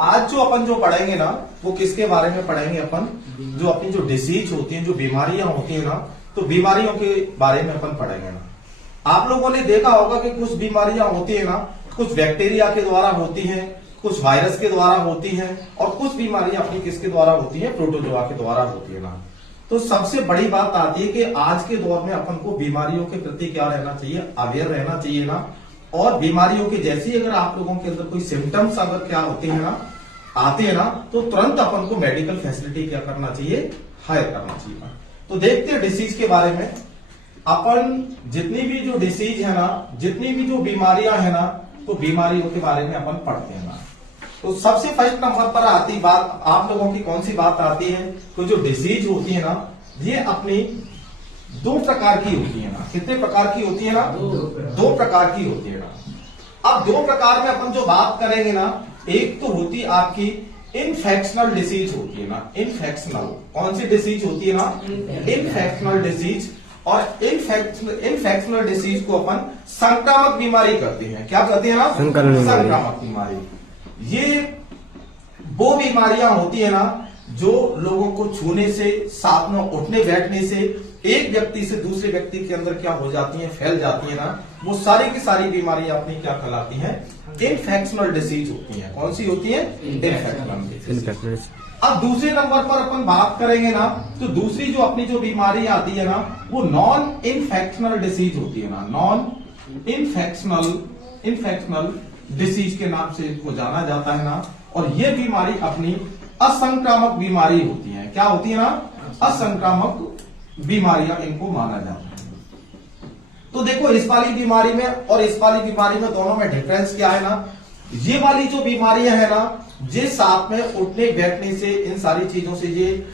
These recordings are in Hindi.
आज जो अपन जो पढ़ेंगे ना वो किसके बारे में पढ़ेंगे अपन, जो अपनी जो डिसीज होती हैं, जो बीमारियां होती हैं ना, तो बीमारियों के बारे में अपन पढ़ेंगे ना। आप लोगों ने देखा होगा कि कुछ बीमारियां होती है ना, कुछ बैक्टीरिया के द्वारा होती हैं, कुछ वायरस के द्वारा होती हैं, और कुछ बीमारियां अपनी किसके द्वारा होती है, प्रोटोजोआ के द्वारा होती है ना। तो सबसे बड़ी बात आती है कि आज के दौर में अपन को बीमारियों के प्रति क्या रहना चाहिए, अवेयर रहना चाहिए ना। और बीमारियों के जैसी अगर आप लोगों के अंदर कोई सिम्टम्स अगर क्या होते हैं ना, आते हैं ना, तो तुरंत अपन को मेडिकल फैसिलिटी क्या करना चाहिए, हायर करना चाहिए। तो देखते हैं डिसीज के बारे में। अपन जितनी भी जो डिसीज है ना, जितनी भी जो बीमारियां है ना, तो बीमारियों के बारे में अपन पढ़ते हैं ना। तो सबसे फर्स्ट नंबर पर आती बात आप लोगों की कौन सी बात आती है, तो जो डिसीज होती है ना, ये अपनी दो प्रकार की होती है ना। कितने प्रकार की होती है ना, दो प्रकार की होती है ना। अब दो प्रकार में अपन जो बात करेंगे ना, एक तो होती आपकी इन्फेक्शनल डिसीज होती है ना, इन्फेक्शनल। कौन सी डिसीज होती है ना, इन्फेक्शनल डिसीज। और इन्फेक्शनल डिसीज को अपन संक्रामक बीमारी कहते हैं। क्या कहते हैं ना, संक्रामक बीमारी। ये वो बीमारियां होती है ना जो लोगों को छूने से, साथ में उठने बैठने से, एक व्यक्ति से दूसरे व्यक्ति के अंदर क्या हो जाती हैं, फैल जाती है ना। वो सारी की सारी बीमारियां अपनी क्या कहलाती हैं, इन्फेक्शनल डिसीज होती हैं। कौन सी होती है, इन्फेक्शनल। अब दूसरे नंबर पर अपन बात करेंगे ना, तो दूसरी जो अपनी जो बीमारी आती है ना, वो नॉन इन्फेक्शनल डिसीज होती है ना। नॉन इन्फेक्शनल डिसीज के नाम से इसको जाना जाता है ना। और ये बीमारी अपनी असंक्रामक बीमारी होती है। क्या होती है ना, असंक्रामक बीमारियां इनको माना जाता है। तो देखो इस वाली बीमारी में और इस वाली बीमारी में दोनों में डिफरेंस क्या है ना। ये वाली जो बीमारियां है ना, ये साथ में उठने बैठने से, इन सारी चीजों से ये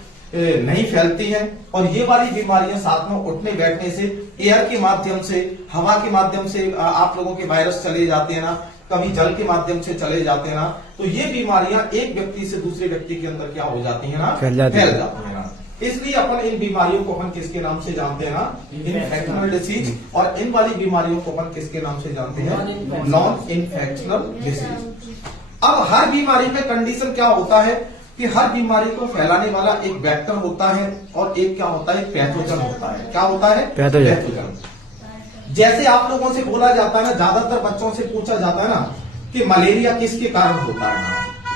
नहीं फैलती हैं। और ये वाली बीमारियां साथ में उठने बैठने से, एयर के माध्यम से, हवा के माध्यम से आप लोगों के वायरस चले जाते हैं ना, कभी जल के माध्यम से चले जाते हैं ना। तो ये बीमारियां एक व्यक्ति से दूसरे व्यक्ति के अंदर क्या हो जाती है ना, फैल जाती है ना। इसलिए अपन इन बीमारियों को अपन किसके नाम से जानते हैं ना, इन्फेक्शनल डिसीज। और इन वाली बीमारियों को अपन किसके नाम से जानते हैं, नॉन इन्फेक्शनल डिसीज। अब हर बीमारी में कंडीशन क्या होता है कि हर बीमारी को फैलाने वाला एक वेक्टर होता है और एक क्या होता है, पैथोजन होता है। क्या होता है, पैथोजन। जैसे आप लोगों से बोला जाता है ना, ज्यादातर बच्चों से पूछा जाता है ना कि मलेरिया किसके कारण होता है ना,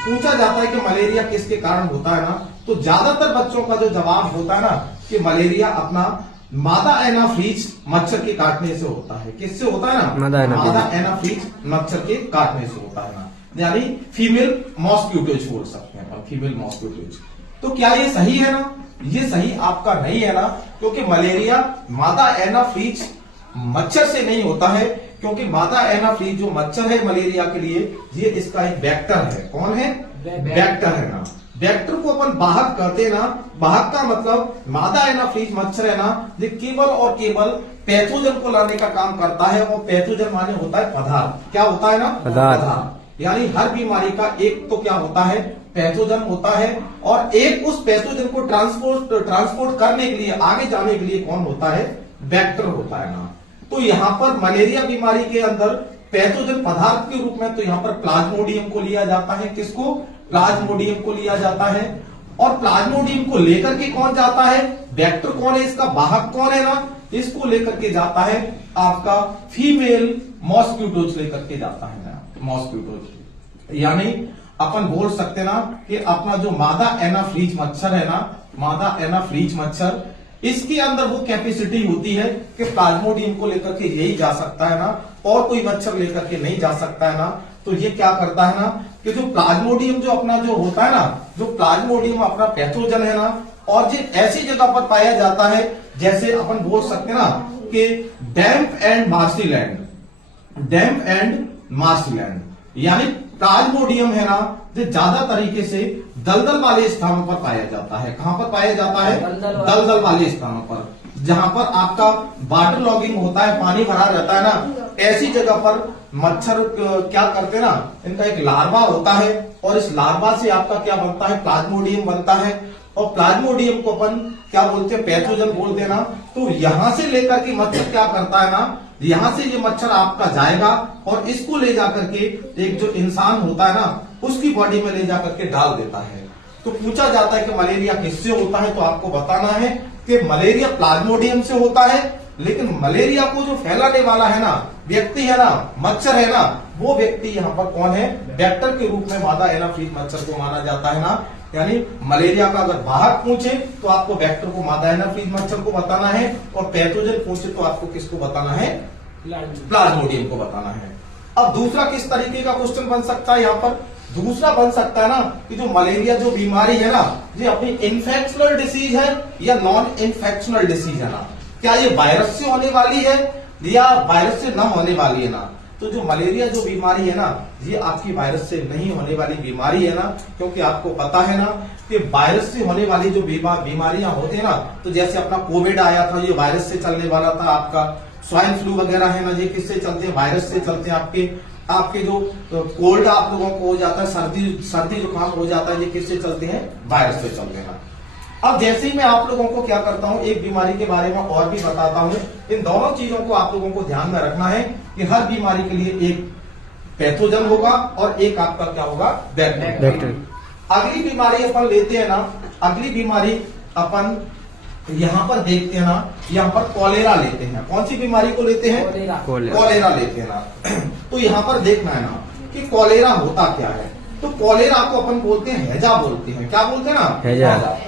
पूछा जाता है कि मलेरिया किसके कारण होता है ना, तो ज्यादातर बच्चों का जो जवाब होता है ना कि मलेरिया अपना मादा एनाफीज मच्छर के काटने से होता है। किससे होता है ना, मादा एनाफीज मच्छर के काटने से होता है ना, यानी फीमेल मॉस्क्यूटोज बोल सकते हैं अपन, फीमेल मॉस्क्यूटोज। तो क्या ये सही है ना, ये सही आपका नहीं है ना, क्योंकि मलेरिया मादा एनाफीज मच्छर से नहीं होता है। क्योंकि मादा एनाफीज जो मच्छर है मलेरिया के लिए, ये इसका एक वेक्टर है। कौन है, वेक्टर है ना। वेक्टर को अपन वाहक कहते हैं ना। वाहक का मतलब मादा एनाफीज मच्छर है ना, ये केवल और केवल पैथोजन को लाने का काम करता है। और पैथोजन माने होता है पदार्थ। क्या होता है ना, पदार्थ। यानी हर बीमारी का एक तो क्या होता है, पैथोजन होता है, और एक उस पैथोजन को ट्रांसपोर्ट करने के लिए, आगे जाने के लिए कौन होता है, वेक्टर होता है ना। तो यहाँ पर मलेरिया बीमारी के अंदर पैथोजन पदार्थ के रूप में तो यहाँ पर प्लाज्मोडियम को लिया जाता है। किसको, प्लाज्मोडियम को लिया जाता है। और प्लाज्मोडियम को लेकर के कौन जाता है, वेक्टर कौन है, इसका वाहक कौन है ना, इसको लेकर के जाता है आपका फीमेल मॉस्क्यूटोज लेकर के जाता है ना, मॉस्क्यूटोज। यानी अपन बोल सकते ना कि अपना जो मादा एनाफ्रीज मच्छर है ना, मादा एनाफ्रीज मच्छर, इसके अंदर वो कैपेसिटी होती है कि प्लाज्मोडियम को लेकर के यही जा सकता है ना, और कोई मच्छर लेकर के नहीं जा सकता है ना। तो ये क्या करता है ना कि जो प्लाज्मोडियम जो अपना जो होता है ना, जो प्लाज्मोडियम अपना पैथोजन है ना, और ये ऐसी जगह पर पाया जाता है जैसे अपन बोल सकते हैं ना कि damp and marshy land, damp and marshy land. यानी प्लाज्मोडियम है ना, जो ज्यादा तरीके से दलदल वाले स्थानों पर पाया जाता है। कहां पर पाया जाता है, दलदल वाले स्थानों पर, जहां पर आपका वाटर लॉगिंग होता है, पानी भरा रहता है ना, ऐसी जगह पर मच्छर क्या करते हैं ना, इनका एक लार्वा होता है, और इस लार्वा से आपका क्या बनता है, प्लाज्मोडियम बनता है। और प्लाज्मोडियम को अपन क्या बोलते हैं, पैथोजन बोलते हैं ना। तो यहां से लेकर के मच्छर क्या करता है ना, यहां से ये मच्छर आपका जाएगा और इसको ले जाकर के एक जो इंसान होता है ना, उसकी बॉडी में ले जाकर के डाल देता है। तो पूछा जाता है कि मलेरिया किससे होता है, तो आपको बताना है कि मलेरिया प्लाज्मोडियम से होता है, लेकिन मलेरिया को जो फैलाने वाला है ना व्यक्ति है ना, मच्छर है ना, वो व्यक्ति यहाँ पर कौन है, वेक्टर के रूप में मादा एनाफिलीज मच्छर को माना जाता है ना। यानी मलेरिया का अगर बाहर पूछे तो आपको वेक्टर को मादा एनाफिलीज मच्छर को बताना है, और पैथोजन पूछे तो आपको किसको बताना है, प्लाज्मोडियम को बताना है। अब दूसरा किस तरीके का क्वेश्चन बन सकता है, यहाँ पर दूसरा बन सकता है ना कि जो मलेरिया जो बीमारी है ना, ये अपनी इन्फेक्शनल डिसीज है या नॉन इन्फेक्शनल डिसीज है ना, क्या ये वायरस से होने वाली है या वायरस से न होने वाली है ना। तो जो मलेरिया जो बीमारी है ना, ये आपकी वायरस से नहीं होने वाली बीमारी है ना, क्योंकि आपको पता है ना कि वायरस से होने वाली जो बीमारियां होती है ना, तो जैसे अपना कोविड आया था, ये वायरस से चलने वाला था। आपका स्वाइन फ्लू वगैरह है ना, ये किससे चलते हैं, वायरस से चलते हैं। आपके जो कोल्ड आप लोगों को हो जाता है, सर्दी जुकाम हो जाता है, ये किससे चलते हैं, वायरस से चलते हैं। अब जैसे ही मैं आप लोगों को क्या करता हूं, एक बीमारी के बारे में और भी बताता हूं। इन दोनों चीजों को आप लोगों को ध्यान में रखना है कि हर बीमारी के लिए एक पैथोजन होगा और एक आपका क्या होगा, वेक्टर। अगली बीमारी अपन लेते हैं ना, अगली बीमारी अपन यहाँ पर देखते हैं ना, यहाँ पर कॉलेरा लेते हैं। कौन सी बीमारी को लेते हैं, कॉलेरा लेते हैं ना। तो यहाँ पर देखना है ना कि कॉलेरा होता क्या है। तो कॉलेरा को अपन बोलते हैं हैजा बोलते हैं, क्या बोलते हैं ना, हैजा।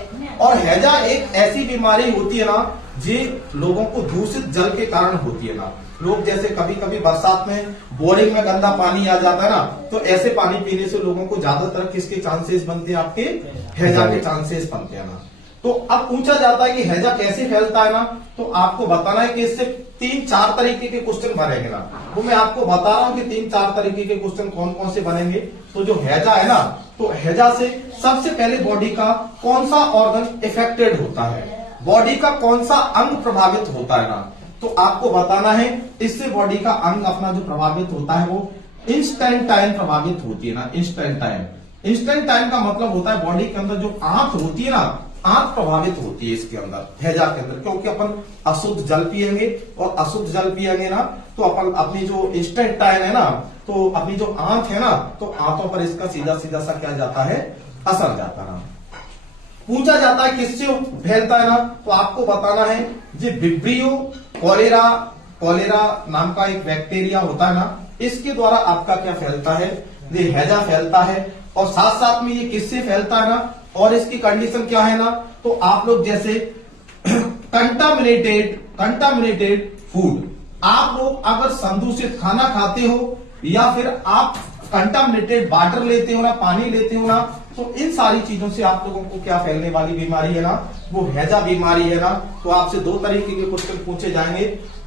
और हैजा एक ऐसी बीमारी होती है ना, जो लोगों को दूषित जल के कारण होती है ना। लोग जैसे कभी कभी बरसात में बोरिंग में गंदा पानी आ जाता है ना, तो ऐसे पानी पीने से लोगों को ज्यादातर किसके चांसेस बनते हैं, आपके हैजा के चांसेस बनते हैं ना। तो अब पूछा जाता है कि हैजा कैसे फैलता है ना, तो आपको बताना है कि इससे 3-4 तरीके के क्वेश्चन बनेंगे ना। वो मैं आपको बता रहा हूं कि 3-4 तरीके के क्वेश्चन कौन कौन से बनेंगे। तो जो हैजा है ना, तो हैजा से सबसे पहले बॉडी का कौन सा ऑर्गन इफेक्टेड होता है, बॉडी का कौन सा अंग प्रभावित होता है ना, तो आपको बताना है। इससे बॉडी का अंग अपना जो प्रभावित होता है वो इंस्टेंटाइन प्रभावित होती है ना, इंस्टेंटाइन। इंस्टेंटाइन का मतलब होता है बॉडी के अंदर जो आंत होती है ना, आंत प्रभावित होती है इसके अंदर, हैजा के अंदर, क्योंकि अपन अशुद्ध जल पिएंगे और अशुद्ध जल पिएंगे ना, तो अपन अपनी जो इंस्टेंटाइन है ना, तो अपनी जो आंत है ना, तो आंतों पर इसका सीधा सीधा सा क्या जाता है, असर जाता है। पूछा जाता है किससे फैलता है ना, तो आपको बताना है जी विब्रियो कॉलेरा नाम का एक बैक्टीरिया होता है ना, इसके द्वारा आपका क्या फैलता है, ये हैजा फैलता है। और साथ साथ में ये किससे फैलता है ना, और इसकी कंडीशन क्या है ना, तो आप लोग जैसे कंटामिनेटेड फूड, आप लोग अगर संदूषित खाना खाते हो या फिर आप कंटामिनेटेड वाटर लेते हो ना, पानी लेते हो ना, तो इन सारी चीजों से आप लोगों को क्या फैलने वाली बीमारी है ना, वो हैजा बीमारी है ना। तो आपसे 2 तरीके के क्वेश्चन पूछे जाएंगे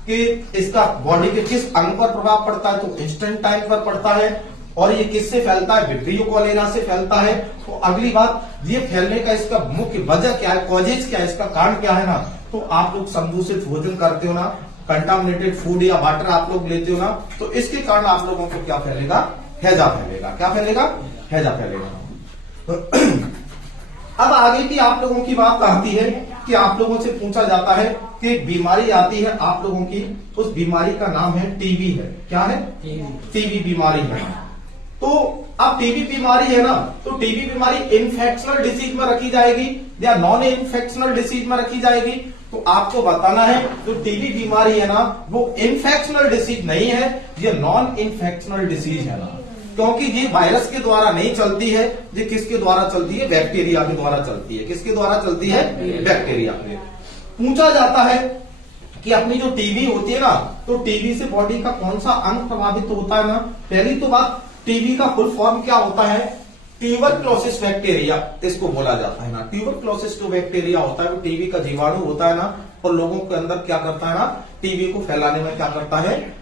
कि इसका बॉडी के किस अंग पर प्रभाव पड़ता है, तो इंस्टेंटाइन पर पड़ता है। और ये किससे फैलता है, विब्रियो कॉलेरा से फैलता है। तो अगली बात, ये फैलने का इसका मुख्य वजह क्या है, कॉजेज क्या है, इसका कारण क्या है ना, तो आप लोग संदूषित भोजन करते हो ना, कंटामिनेटेड फूड या वाटर आप लोग लेते हो ना, तो इसके कारण आप लोगों को क्या फैलेगा, हैजा फैलेगा। क्या फैलेगा, हैजा फैलेगा। अब आगे की आप लोगों की बात आती है कि आप लोगों से पूछा जाता है कि एक बीमारी आती है आप लोगों की, उस बीमारी का नाम है टीबी है। क्या है, टीबी बीमारी है। तो अब टीबी बीमारी है ना, तो टीबी बीमारी इन्फेक्शनल डिसीज में रखी जाएगी या नॉन इन्फेक्शनल डिसीज में रखी जाएगी। तो आपको बताना है जो टीबी बीमारी है ना, वो इन्फेक्शनल डिसीज नहीं है, ये नॉन इन्फेक्शनल डिसीज है ना, क्योंकि ये वायरस के द्वारा नहीं चलती है, ये किसके द्वारा चलती है, बैक्टीरिया के द्वारा चलती है। किसके द्वारा चलती है, बैक्टीरिया के। पूछा जाता है कि अपनी जो टीबी होती है ना, तो टीबी से बॉडी का कौन सा अंग प्रभावित होता है ना। पहली तो बात, टीबी का फुल फॉर्म क्या होता है, ट्यूबरक्लोसिस बैक्टीरिया इसको बोला जाता है ना। ट्यूबरक्लोसिस जो बैक्टीरिया होता है वो टीबी का जीवाणु होता है ना, और लोगों के अंदर क्या करता है ना, टीबी को फैलाने में क्या करता है,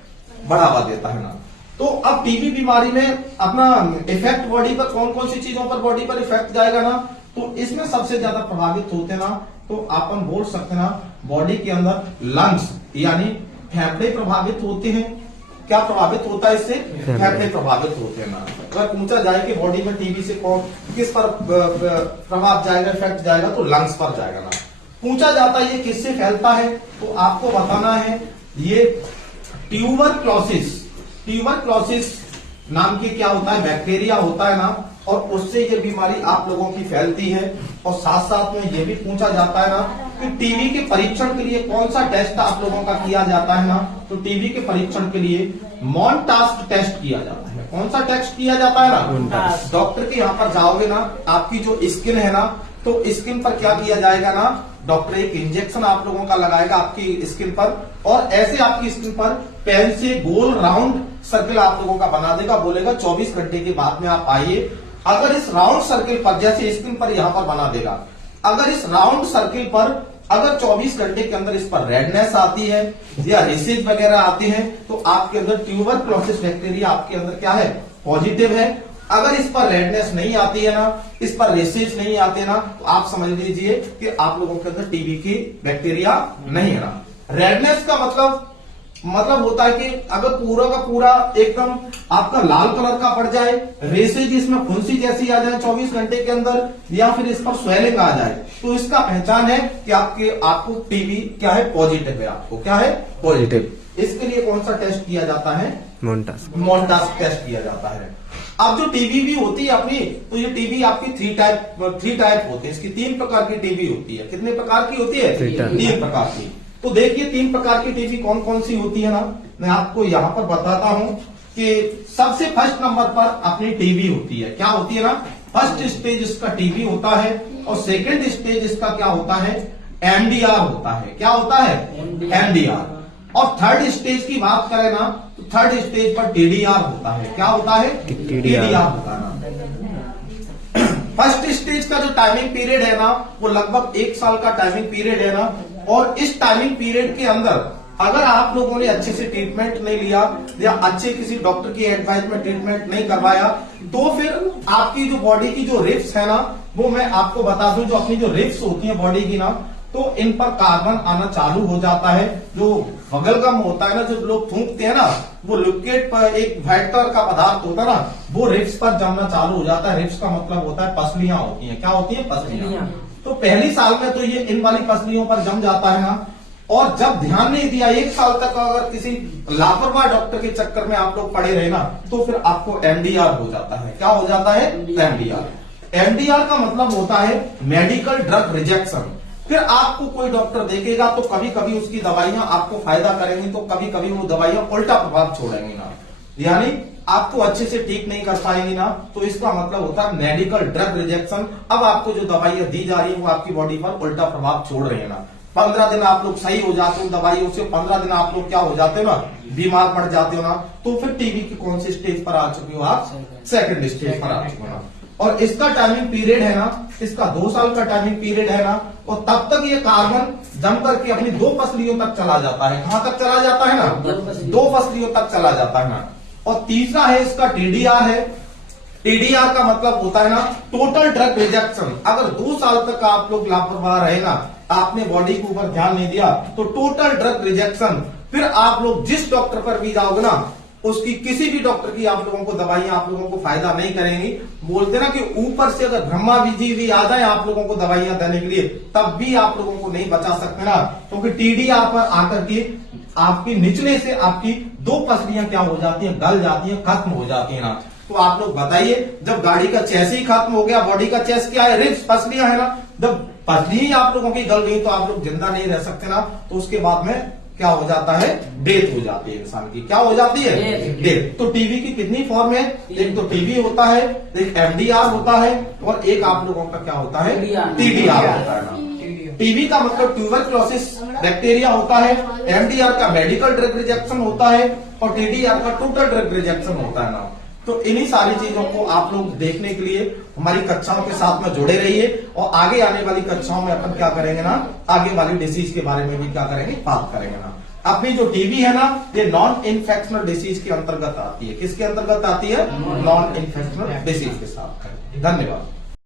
बढ़ावा देता है ना। तो अब टीबी बीमारी में अपना इफेक्ट बॉडी पर कौन कौन सी चीजों पर बॉडी पर इफेक्ट जाएगा ना, तो इसमें सबसे ज्यादा प्रभावित होते ना, तो अपन बोल सकते ना बॉडी के अंदर लंग्स यानी फेफड़े प्रभावित होते हैं। क्या प्रभावित होता है इससे, फेफड़े प्रभावित होते हैं ना। अगर पूछा जाए कि बॉडी में टीबी से कौन किस पर प्रभाव जाएगा, इफेक्ट जाएगा, तो लंग्स पर जाएगा ना। पूछा जाता है ये किससे फैलता है, तो आपको बताना है ये ट्यूबरक्लोसिस नाम की क्या होता है, बैक्टीरिया होता है ना, और उससे ये बीमारी आप लोगों की फैलती है। और साथ साथ में ये भी पूछा जाता है ना कि टीबी के परीक्षण के लिए कौन सा टेस्ट आप लोगों का किया जाता है ना, तो टीबी के परीक्षण के लिए मॉन्टास्क टेस्ट किया जाता है। कौन सा टेस्ट किया जाता है ना, डॉक्टर के यहाँ पर जाओगे ना, आपकी जो स्किन है ना, तो स्किन पर क्या किया जाएगा ना, डॉक्टर एक इंजेक्शन आप लोगों का लगाएगा आपकी स्किन पर, और ऐसे आपकी स्किन पर पेन से गोल राउंड सर्किल आप लोगों का बना देगा, बोलेगा 24 घंटे के बाद में आप आइए। अगर इस राउंड सर्किल पर, जैसे स्किन पर यहां पर बना देगा, अगर इस राउंड सर्किल पर अगर 24 घंटे के अंदर इस पर रेडनेस आती है या रेसेज वगैरह आती है, तो आपके अंदर ट्यूबरक्लोसिस बैक्टीरिया आपके अंदर क्या है, पॉजिटिव है। अगर इस पर रेडनेस नहीं आती है ना, इस पर रेसेज नहीं आते ना, तो आप समझ लीजिए कि आप लोगों के अंदर टीबी की बैक्टीरिया नहीं है ना। रेडनेस का मतलब होता है कि अगर पूरा का पूरा एकदम आपका लाल कलर का पड़ जाए, रेसेज इसमें फुंसी जैसी आ जाए 24 घंटे के अंदर, या फिर इस पर स्वेलिंग आ जाए, तो इसका पहचान है कि आपको टीबी क्या है, पॉजिटिव है। आपको क्या है, पॉजिटिव। इसके लिए कौन सा टेस्ट किया जाता है, मॉन्टास्क टेस्ट किया जाता है। अब जो टीबी भी होती है अपनी, तो ये टीबी आपकी थ्री टाइप होती है। इसकी 3 प्रकार की टीबी होती है। कितने प्रकार की होती है, 3 प्रकार की। तो देखिए 3 प्रकार की टीबी कौन कौन सी होती है ना, मैं आपको यहां पर बताता हूं कि सबसे फर्स्ट नंबर पर अपनी टीबी होती है। क्या होती है ना, फर्स्ट स्टेज इसका टीबी होता है, और सेकंड स्टेज इसका क्या होता है, एमडीआर होता है। क्या होता है, एमडीआर। और थर्ड स्टेज की बात करें ना, तो थर्ड स्टेज पर टीडीआर होता है। क्या होता है, टीडीआर होता है ना। फर्स्ट स्टेज का जो टाइमिंग पीरियड है ना, वो लगभग 1 साल का टाइमिंग पीरियड है ना, और इस टाइमिंग पीरियड के अंदर अगर आप लोगों ने अच्छे से ट्रीटमेंट नहीं लिया या अच्छे किसी डॉक्टर की एडवाइस में ट्रीटमेंट नहीं करवाया, तो फिर आपकी जो बॉडी की जो रिब्स है ना, वो मैं आपको बता दूं, जो अपनी जो रिब्स होती है बॉडी की ना, तो इन पर कार्बन आना चालू हो जाता है। जो बगलगम होता है ना, जो लोग थूकते हैं ना, वो लिक्विड पर एक व्हाइट कलर का पदार्थ होता है ना, वो रिब्स पर जमना चालू हो जाता है। रिब्स का मतलब होता है पसलियां होती हैं। क्या होती है, पसलियां। तो पहली साल में तो ये इन वाली पसलियों पर जम जाता है ना, और जब ध्यान नहीं दिया 1 साल तक, अगर किसी लापरवाह डॉक्टर के चक्कर में आप लोग पड़े रहे ना, तो फिर आपको एमडीआर हो जाता है। क्या हो जाता है, एमडीआर। एमडीआर का मतलब होता है मेडिकल ड्रग रिजेक्शन। फिर आपको कोई डॉक्टर देखेगा तो कभी कभी उसकी दवाइयां आपको फायदा करेंगी, तो कभी कभी वो दवाइयां उल्टा प्रभाव छोड़ेंगी ना, यानी आपको अच्छे से ठीक नहीं कर पाएंगी ना, तो इसका मतलब होता है मेडिकल ड्रग रिजेक्शन। अब आपको जो दवाइयां दी जा रही है वो आपकी बॉडी पर उल्टा प्रभाव छोड़ रही है ना। 15 दिन आप लोग सही हो जाते हो दवाइयों से, 15 दिन आप लोग क्या हो जाते हो ना, बीमार पड़ जाते हो ना, तो फिर टीबी की कौन सी स्टेज पर आ चुके हो आप, सेकंड स्टेज पर आ चुके हो ना। और इसका टाइमिंग पीरियड है ना, इसका 2 साल का टाइमिंग पीरियड है ना, और तब तक ये कार्बन जम करके अपनी 2 फसलियों तक चला जाता है। कहां तक चला जाता है ना, 2 फसलियों तक चला जाता है ना। और तीसरा है इसका टीडीआर है। टीडीआर का मतलब होता है ना टोटल ड्रग रिजेक्शन। अगर 2 साल तक आप लोग लापरवाह रहे ना, आपने बॉडी के ऊपर ध्यान नहीं दिया, तो टोटल ड्रग रिजेक्शन। फिर आप लोग जिस डॉक्टर पर भी जाओगे ना, उसकी किसी भी डॉक्टर की आप लोगों को दवाइयां आप लोगों को फायदा नहीं करेंगी। बोलते ना कि ऊपर से अगर ब्रह्मा जी भी आ जाए आप लोगों को दवाइयां देने के लिए, तब भी आप लोगों को नहीं बचा सकते ना, क्योंकि टीडीआर पर आकर के आपकी निचले से आपकी 2 पसलियां क्या हो जाती हैं, गल जाती हैं, खत्म हो जाती है ना। तो आप लोग बताइए, जब गाड़ी का चेस ही खत्म हो गया, बॉडी का चेस क्या है, रिब्स, पसलियां है ना, जब पसली ही आप लोगों की गल गई तो आप लोग जिंदा नहीं रह सकते ना। तो उसके बाद में क्या हो जाता है, डेथ हो जाती है इंसान की। क्या हो जाती है, डेथ। तो टीबी की कितनी फॉर्म है, एक तो टीबी होता है, एक एमडीआर होता है, और एक आप लोगों का क्या होता है, टीडीआर होता है ना। टीबी का मतलब ट्यूबरक्लोसिस बैक्टीरिया होता है, एमडीआर का मेडिकल ड्रग रिजेक्शन होता है, और टीडीआर का टोटल ड्रग रिजेक्शन होता है ना। तो इन्हीं सारी चीजों को आप लोग देखने के लिए हमारी कक्षाओं के साथ में जुड़े रहिए, और आगे आने वाली कक्षाओं में अपन क्या करेंगे ना, आगे वाली डिसीज के बारे में भी क्या करेंगे, बात करेंगे ना। अपनी जो टीबी है ना, ये नॉन इन्फेक्शनल डिसीज के अंतर्गत आती है। किसके अंतर्गत आती है, नॉन इन्फेक्शनल डिसीज के साथ। धन्यवाद।